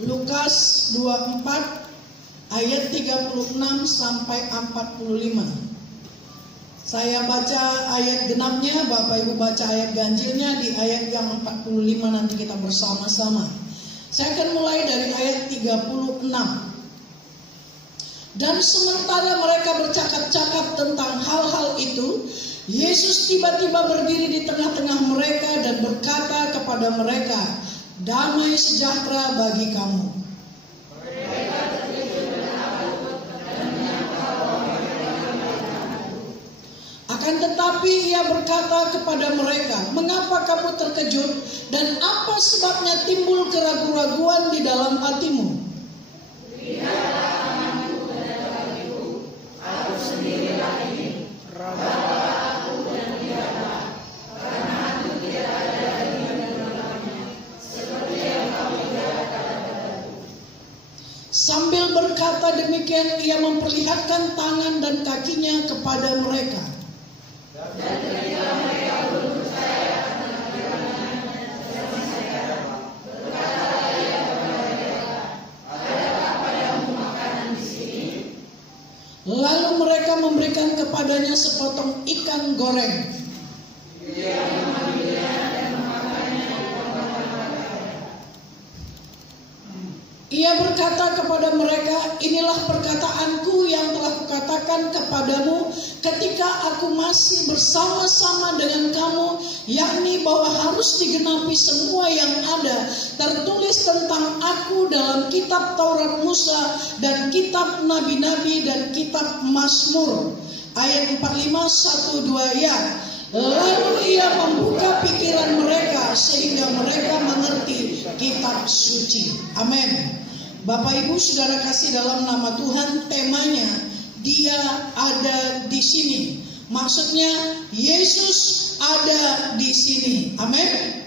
Lukas 24 ayat 36 sampai 45. Saya baca ayat genapnya, Bapak Ibu baca ayat ganjilnya di ayat yang 45 nanti kita bersama-sama. Saya akan mulai dari ayat 36. Dan sementara mereka bercakap-cakap tentang hal-hal itu, Yesus tiba-tiba berdiri di tengah-tengah mereka dan berkata kepada mereka, "Damai sejahtera bagi kamu." Akan tetapi ia berkata kepada mereka, "Mengapa kamu terkejut dan apa sebabnya timbul keraguan-raguan di dalam hatimu? Lihatlah tanganku dan kakiku, aku sendirilah ini. Rabalah aku dan lihatlah, karena aku tidak ada daging dan tulangnya, seperti yang kamu lihat kata-kataku." Sambil berkata demikian, ia memperlihatkan tangan dan kakinya kepada mereka. Dan ketika mereka belum percaya karena firman-Nya yang menyegarkan, berkatalah ia kepada mereka, "Adakah padamu makanan di sini?" Lalu mereka memberikan kepadanya sepotong ikan goreng. Ia mengambilnya dan memakannya di tempat mereka. Ia berkata kepada mereka, "Inilah perkataanku yang telah kukatakan kepadamu ketika aku masih bersama-sama dengan kamu, yakni bahwa harus digenapi semua yang ada tertulis tentang aku dalam kitab Taurat Musa dan kitab Nabi-Nabi dan kitab Mazmur." Ayat 45, 1-2 ya. Lalu ia membuka pikiran mereka sehingga mereka mengerti kitab suci. Amin. Bapak Ibu Saudara kasih dalam nama Tuhan, temanya Dia ada di sini. Maksudnya Yesus ada di sini. Amin.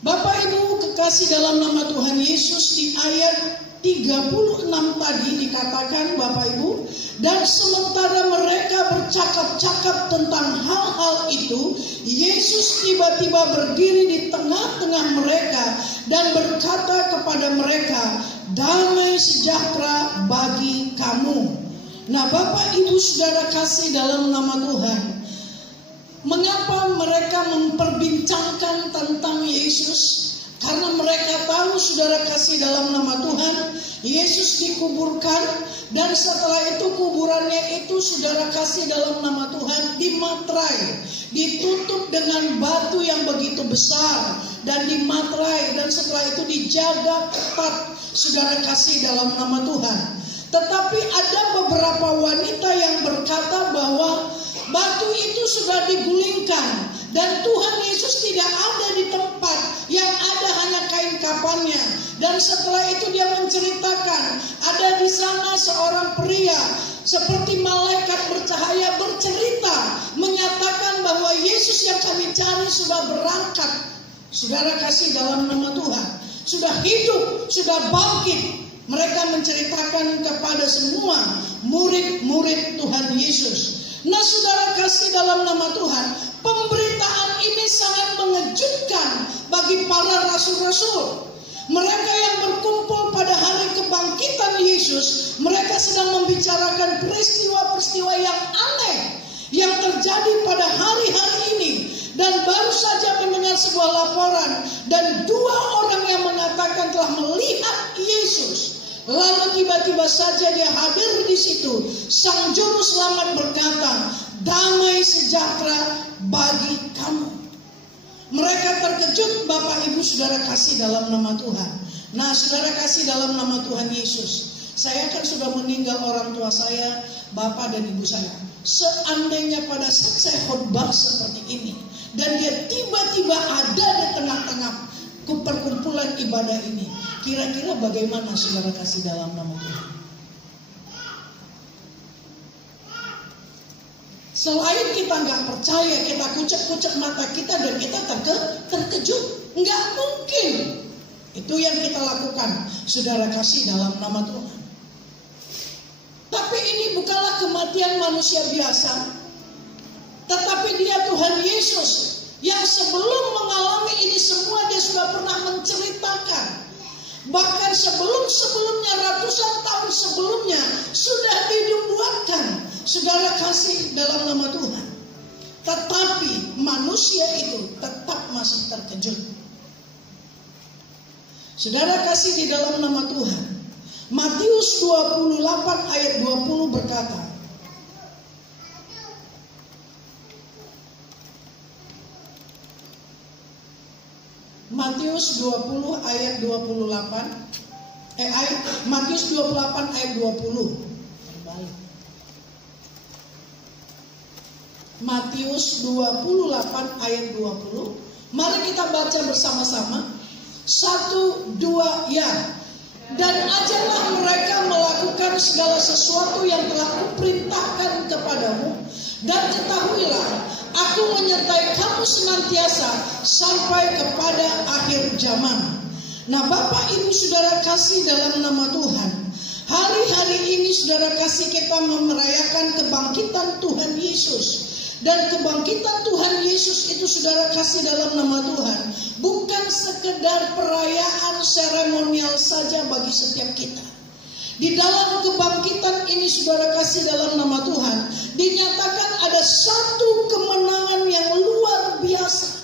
Bapak Ibu kekasih dalam nama Tuhan Yesus, di ayat 36 tadi dikatakan Bapak Ibu, dan sementara mereka bercakap-cakap tentang hal-hal itu, Yesus tiba-tiba berdiri di tengah-tengah mereka dan berkata kepada mereka, "Damai sejahtera bagi kamu." Nah, Bapak Ibu Saudara kasih dalam nama Tuhan, mengapa mereka memperbincangkan tentang Yesus? Karena mereka tahu, saudara kasih dalam nama Tuhan, Yesus dikuburkan, dan setelah itu kuburannya itu, saudara kasih dalam nama Tuhan, dimatrai, ditutup dengan batu yang begitu besar dan dimatrai, dan setelah itu dijaga ketat, saudara kasih dalam nama Tuhan. Tetapi ada beberapa wanita yang berkata bahwa batu itu sudah digulingkan dan Tuhan Yesus tidak ada di tempat, yang ada hanya kain kafannya. Dan setelah itu dia menceritakan, ada di sana seorang pria seperti malaikat bercahaya bercerita, menyatakan bahwa Yesus yang kami cari sudah berangkat. Saudara kasih dalam nama Tuhan, sudah hidup, sudah bangkit. Mereka menceritakan kepada semua murid-murid Tuhan Yesus. Nah, saudara kasih dalam nama Tuhan, pemberitaan ini sangat mengejutkan bagi para rasul-rasul. Mereka yang berkumpul pada hari kebangkitan Yesus, mereka sedang membicarakan peristiwa-peristiwa yang aneh yang terjadi pada hari-hari ini. Dan baru saja mendengar sebuah laporan dan 2 orang yang mengatakan telah melihat Yesus. Lalu tiba-tiba saja dia hadir di situ. Sang juru selamat berkata, damai sejahtera bagi kamu. Mereka terkejut, Bapak Ibu Saudara kasih dalam nama Tuhan. Nah, saudara kasih dalam nama Tuhan Yesus. Saya kan sudah meninggal orang tua saya, Bapak dan Ibu saya. Seandainya pada saat saya khotbah seperti ini, dan dia tiba-tiba ada di tengah-tengah perkumpulan ibadah ini, kira-kira bagaimana saudara kasih dalam nama Tuhan? Selain kita nggak percaya, kita kucek-kucek mata kita dan kita terkejut, nggak mungkin. Itu yang kita lakukan, saudara kasih dalam nama Tuhan. Tapi ini bukanlah kematian manusia biasa, tetapi dia Tuhan Yesus yang sebelum mengalami ini semua dia sudah pernah menceritakan. Bahkan sebelum-sebelumnya, ratusan tahun sebelumnya sudah dinubuatkan, saudara kasih dalam nama Tuhan. Tetapi manusia itu tetap masih terkejut. Saudara kasih di dalam nama Tuhan. Matius 28 ayat 20 berkata, Matius 20 ayat 28 Matius 28 ayat 20. Matius 28 ayat 20. Mari kita baca bersama-sama. 1, 2, ya. Dan ajarlah mereka melakukan segala sesuatu yang telah kuperintahkan kepadamu. Dan ketahuilah, aku menyertai kamu senantiasa sampai kepada akhir zaman. Nah, Bapak Ibu Saudara kasih dalam nama Tuhan, hari-hari ini saudara kasih kita merayakan kebangkitan Tuhan Yesus. Dan kebangkitan Tuhan Yesus itu saudara kasih dalam nama Tuhan bukan sekedar perayaan seremonial saja bagi setiap kita. Di dalam kebangkitan ini saudara kasih dalam nama Tuhan dinyatakan ada satu kemenangan yang luar biasa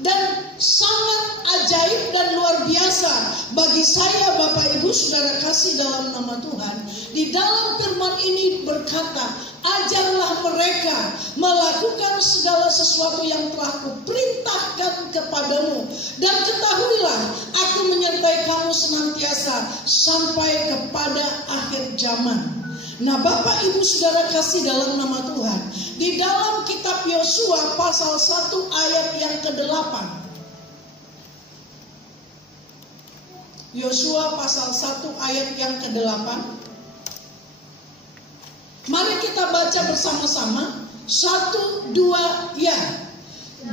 dan sangat ajaib dan luar biasa bagi saya, Bapak Ibu Saudara kasih dalam nama Tuhan. Di dalam firman ini berkata, ajarlah mereka melakukan segala sesuatu yang telah kuperintahkan kepadamu. Dan ketahuilah, aku menyertai kamu senantiasa sampai kepada akhir zaman. Nah, Bapak Ibu Saudara kasih dalam nama Tuhan, di dalam kitab Yosua pasal 1 ayat yang ke-8. Yosua pasal 1 ayat yang ke-8. Mari kita baca bersama-sama. 1, 2, ya.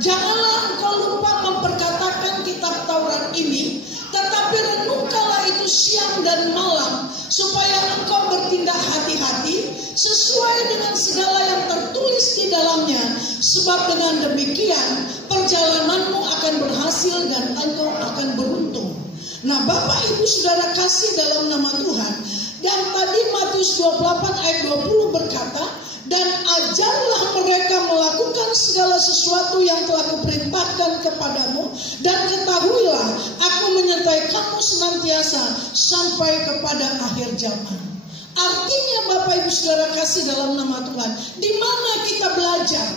Janganlah engkau lupa memperkatakan kitab Taurat ini, tetapi renungkanlah itu siang dan malam, supaya engkau bertindak hati-hati sesuai dengan segala yang tertulis di dalamnya. Sebab dengan demikian perjalananmu akan berhasil dan engkau akan beruntung. Nah, Bapak Ibu Saudara kasih dalam nama Tuhan. Dan tadi Matius 28 ayat 20 berkata, dan ajarlah mereka melakukan segala sesuatu yang telah kuperintahkan kepadamu. Dan ketahuilah, aku menyertai kamu senantiasa sampai kepada akhir zaman. Artinya Bapak Ibu Saudara kasih dalam nama Tuhan, di mana kita belajar?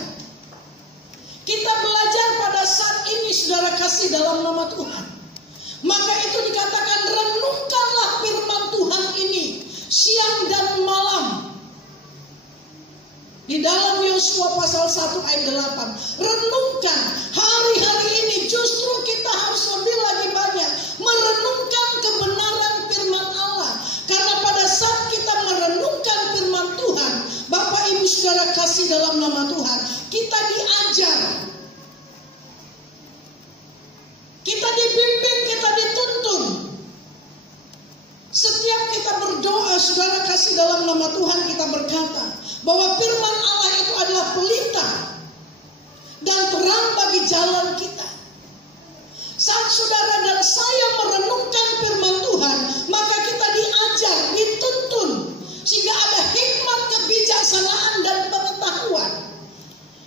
Kita belajar pada saat ini saudara kasih dalam nama Tuhan. Maka itu dikatakan renungkanlah firman Tuhan ini siang dan malam. Di dalam Yosua pasal 1 ayat 8. Renungkan hari-hari ini justru kita harus lebih lagi banyak merenungkan kebenaran firman Allah. Karena pada saat kita merenungkan firman Tuhan, Bapak Ibu Saudara kasih dalam nama Tuhan, kita diajar, kita dibimbing, kita dituntun. Setiap kasih dalam nama Tuhan, kita berkata bahwa firman Allah itu adalah pelita dan terang bagi jalan kita. Saat saudara dan saya merenungkan firman Tuhan, maka kita diajar, dituntun, sehingga ada hikmat, kebijaksanaan, dan pengetahuan.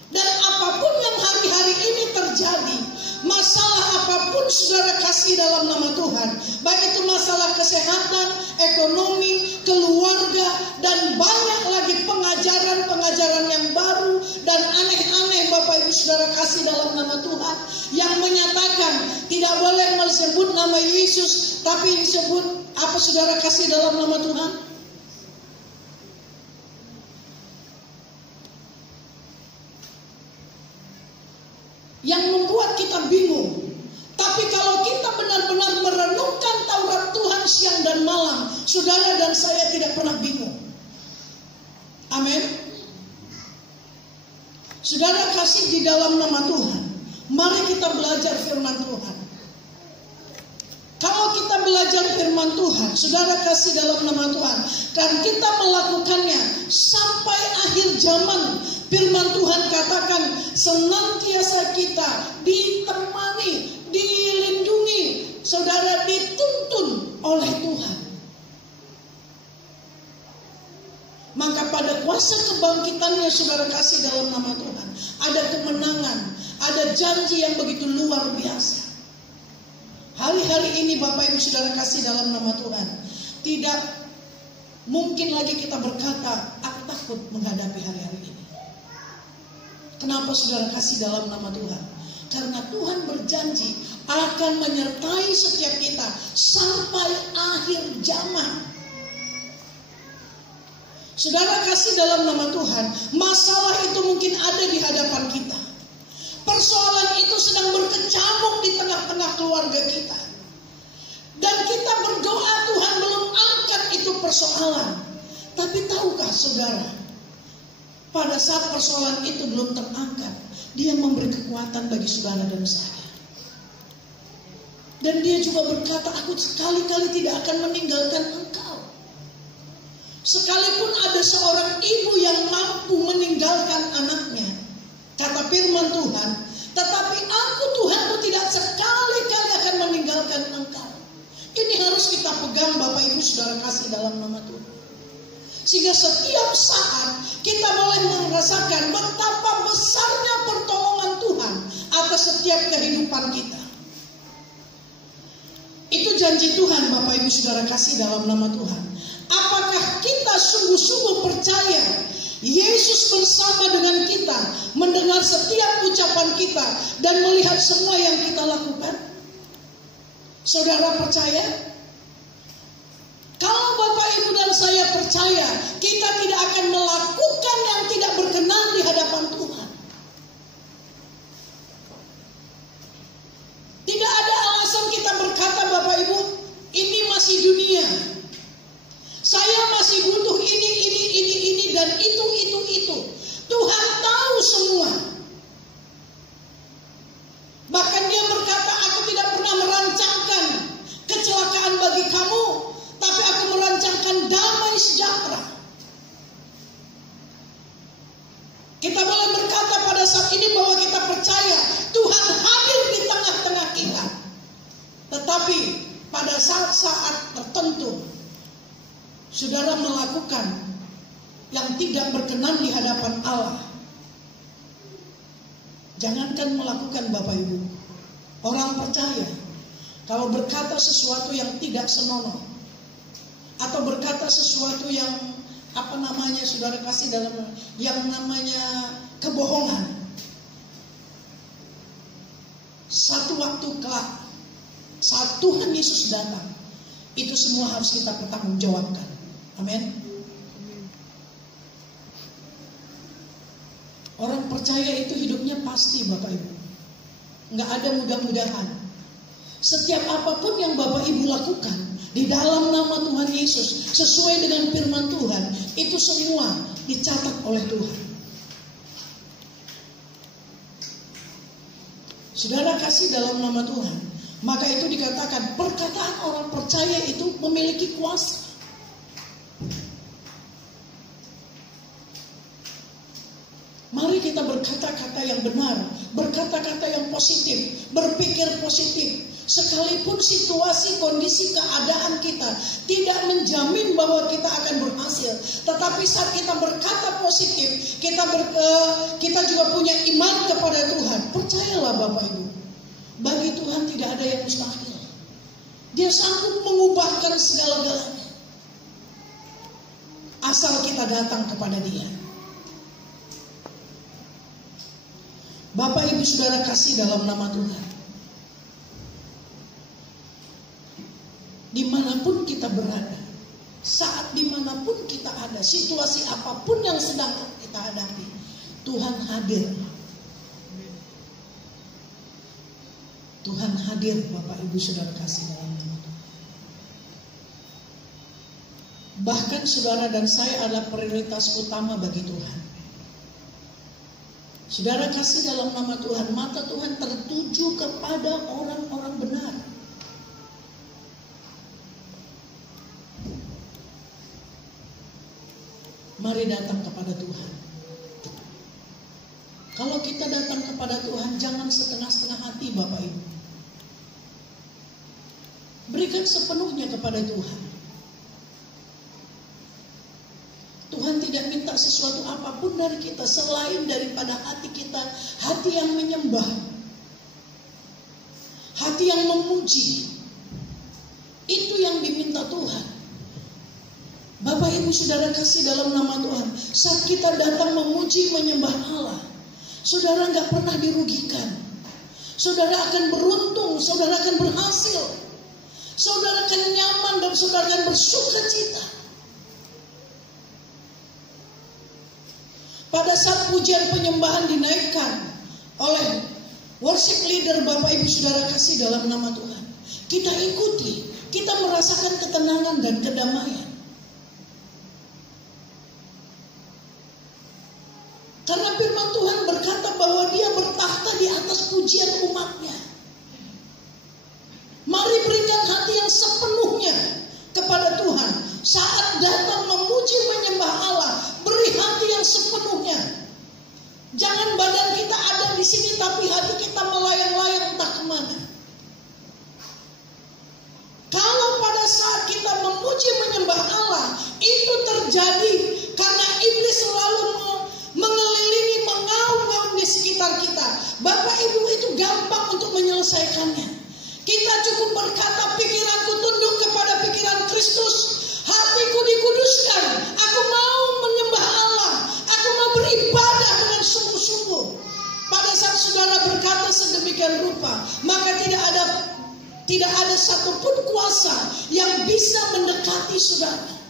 Dan apapun yang hari-hari ini terjadi, masalah apapun saudara kasih dalam nama Tuhan, baik itu masalah kesehatan, ekonomi, keluarga, dan banyak lagi pengajaran-pengajaran yang baru dan aneh-aneh Bapak Ibu saudara kasih dalam nama Tuhan, yang menyatakan tidak boleh disebut nama Yesus, tapi disebut apa saudara kasih dalam nama Tuhan? Yang membuat kita bingung. Tapi kalau kita benar-benar merenungkan Taurat Tuhan siang dan malam, saudara dan saya tidak pernah bingung. Amin. Saudara kasih di dalam nama Tuhan, mari kita belajar firman Tuhan. Kalau kita belajar firman Tuhan, saudara kasih dalam nama Tuhan, dan kita melakukannya sampai akhir zaman, firman Tuhan katakan senantiasa kita ditemani, dilindungi, saudara dituntun oleh Tuhan. Maka pada kuasa kebangkitannya saudara kasih dalam nama Tuhan, ada kemenangan, ada janji yang begitu luar biasa. Hari-hari ini Bapak Ibu saudara kasih dalam nama Tuhan, tidak mungkin lagi kita berkata, aku takut menghadapi hari-hari ini. Kenapa saudara kasih dalam nama Tuhan? Karena Tuhan berjanji akan menyertai setiap kita sampai akhir zaman. Saudara kasih dalam nama Tuhan, masalah itu mungkin ada di hadapan kita. Persoalan itu sedang berkecamuk di tengah-tengah keluarga kita. Dan kita berdoa Tuhan belum angkat itu persoalan. Tapi tahukah saudara, pada saat persoalan itu belum terangkat, Dia memberi kekuatan bagi saudara dan saya. Dan Dia juga berkata, aku sekali-kali tidak akan meninggalkan engkau. Sekalipun ada seorang ibu yang mampu meninggalkan anaknya, kata firman Tuhan, tetapi aku Tuhanmu tidak sekali-kali akan meninggalkan engkau. Ini harus kita pegang Bapak Ibu saudara kasih dalam nama Tuhan. Sehingga setiap saat kita boleh merasakan betapa besarnya pertolongan Tuhan atas setiap kehidupan kita. Itu janji Tuhan Bapak Ibu saudara kasih dalam nama Tuhan. Apakah kita sungguh-sungguh percaya Yesus bersama dengan kita, mendengar setiap ucapan kita dan melihat semua yang kita lakukan? Saudara percaya? Kalau Bapak Ibu dan saya percaya, kita tidak akan melakukan yang tidak berkenan di hadapan Tuhan. Tidak ada alasan kita berkata, Bapak Ibu, ini masih dunia. Saya masih butuh ini dan itu. Tuhan tahu semua. Bahkan Dia berkata, aku tidak pernah merancangkan kecelakaan bagi kamu, tapi aku merancangkan damai sejahtera. Kita boleh berkata pada saat ini bahwa kita percaya Tuhan hadir di tengah-tengah kita. Tetapi pada saat-saat tertentu, saudara melakukan yang tidak berkenan di hadapan Allah. Jangankan melakukan Bapak Ibu, orang percaya kalau berkata sesuatu yang tidak senonoh, atau berkata sesuatu yang saudara kasih dalam yang namanya kebohongan, satu waktu kelak saat Tuhan Yesus datang, itu semua harus kita pertanggungjawabkan. Amin. Orang percaya itu hidupnya pasti Bapak Ibu, nggak ada mudah-mudahan. Setiap apapun yang Bapak Ibu lakukan di dalam nama Tuhan Yesus, sesuai dengan firman Tuhan, itu semua dicatat oleh Tuhan. Saudara kasih dalam nama Tuhan, maka itu dikatakan perkataan orang percaya itu memiliki kuasa. berkata-kata yang benar, berkata-kata yang positif, berpikir positif. Sekalipun situasi, kondisi, keadaan kita tidak menjamin bahwa kita akan berhasil, tetapi saat kita berkata positif, kita juga punya iman kepada Tuhan. Percayalah Bapak Ibu, bagi Tuhan tidak ada yang mustahil. Dia sanggup mengubahkan segala-galanya, asal kita datang kepada Dia. Bapak Ibu Saudara kasih dalam nama Tuhan, dimanapun kita berada, saat dimanapun kita ada, situasi apapun yang sedang kita hadapi, Tuhan hadir. Tuhan hadir Bapak Ibu Saudara kasih dalam nama Tuhan. Bahkan saudara dan saya adalah prioritas utama bagi Tuhan. Saudara kasih dalam nama Tuhan, mata Tuhan tertuju kepada orang-orang benar. Mari datang kepada Tuhan. Kalau kita datang kepada Tuhan, jangan setengah-setengah hati Bapak Ibu. Berikan sepenuhnya kepada Tuhan. Tuhan tidak minta sesuatu apapun dari kita selain daripada hati kita, hati yang menyembah, hati yang memuji. Itu yang diminta Tuhan. Bapak Ibu Saudara kasih dalam nama Tuhan, saat kita datang memuji menyembah Allah, saudara gak pernah dirugikan. Saudara akan beruntung, saudara akan berhasil, saudara akan nyaman, dan saudara akan bersuka cita. Pada saat pujian penyembahan dinaikkan oleh worship leader Bapak Ibu Saudara kasih dalam nama Tuhan, kita ikuti, kita merasakan ketenangan dan kedamaian. Karena firman Tuhan berkata bahwa Dia bertakhta di atas pujian umatnya. Mari berikan hati yang sepenuhnya kepada Tuhan. Saat datang memuji menyembah Allah, beri hati yang sepenuhnya. Jangan badan kita ada di sini tapi hati kita melayang-layang entah kemana. Kalau pada saat kita memuji menyembah Allah, itu terjadi karena iblis selalu mengelilingi, mengaum-ngaum di sekitar kita. Bapak Ibu, itu gampang untuk menyelesaikannya. Kita cukup berkata, pikiranku tunduk kepada pikiran Kristus, hatiku dikuduskan, aku mau menyembah Allah, aku mau beribadah dengan sungguh-sungguh. Pada saat saudara berkata sedemikian rupa, maka tidak ada satupun kuasa yang bisa mendekati saudara.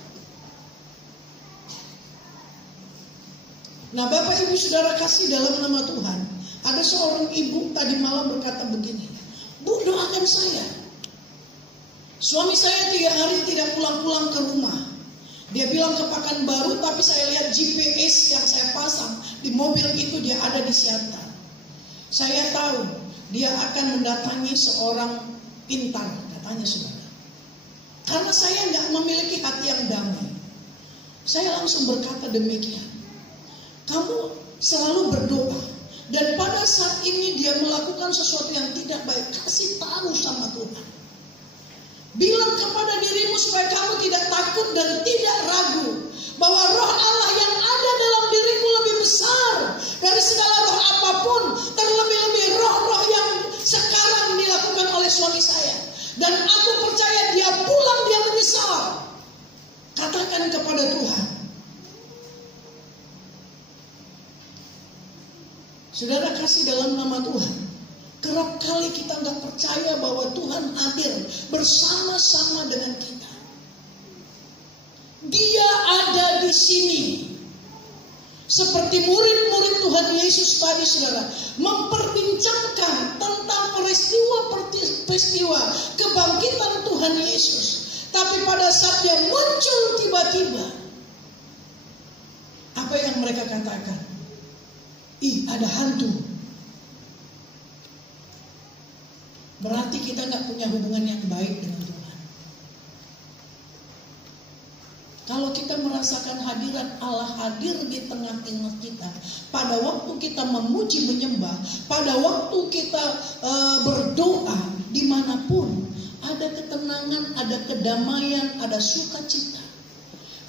Nah Bapak Ibu Saudara kasih dalam nama Tuhan, ada seorang ibu tadi malam berkata begini, Bu, doakan saya. Suami saya 3 hari tidak pulang-pulang ke rumah. Dia bilang ke Pekanbaru, tapi saya lihat GPS yang saya pasang di mobil itu dia ada di Siantar. Saya tahu dia akan mendatangi seorang pintar, katanya saudara. Karena saya nggak memiliki hati yang damai, saya langsung berkata demikian. Kamu selalu berdoa, dan pada saat ini dia melakukan sesuatu yang tidak baik, kasih tahu sama Tuhan. Bilang kepada dirimu supaya kamu tidak takut dan tidak ragu bahwa roh Allah yang ada dalam diriku lebih besar dari segala roh apapun, terlebih-lebih roh-roh yang sekarang dilakukan oleh suami saya. Dan aku percaya dia pulang, dia menyesal. Katakan kepada Tuhan. Saudara kasih dalam nama Tuhan, kerap kali kita nggak percaya bahwa Tuhan hadir bersama-sama dengan kita. Dia ada di sini. Seperti murid-murid Tuhan Yesus tadi saudara, memperbincangkan tentang peristiwa-peristiwa kebangkitan Tuhan Yesus. Tapi pada saat dia muncul tiba-tiba, apa yang mereka katakan? Ada hantu. Berarti kita gak punya hubungan yang baik dengan Tuhan. Kalau kita merasakan hadirat Allah hadir di tengah-tengah kita, pada waktu kita memuji menyembah, pada waktu kita berdoa, dimanapun ada ketenangan, ada kedamaian, ada sukacita.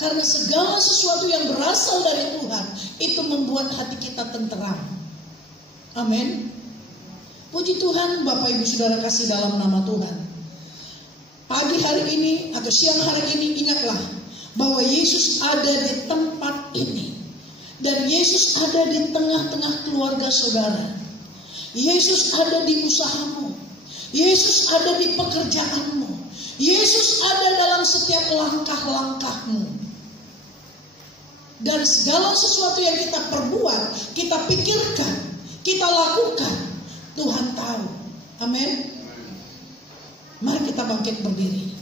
Karena segala sesuatu yang berasal dari Tuhan itu membuat hati kita tenteram. Amin. Puji Tuhan, Bapak Ibu Saudara kasih dalam nama Tuhan. Pagi hari ini atau siang hari ini, ingatlah bahwa Yesus ada di tempat ini. Dan Yesus ada di tengah-tengah keluarga saudara. Yesus ada di usahamu. Yesus ada di pekerjaanmu. Yesus ada dalam setiap langkah-langkahmu. Dan segala sesuatu yang kita perbuat, kita pikirkan, kita lakukan, Tuhan tahu. Amin. Mari kita bangkit berdiri.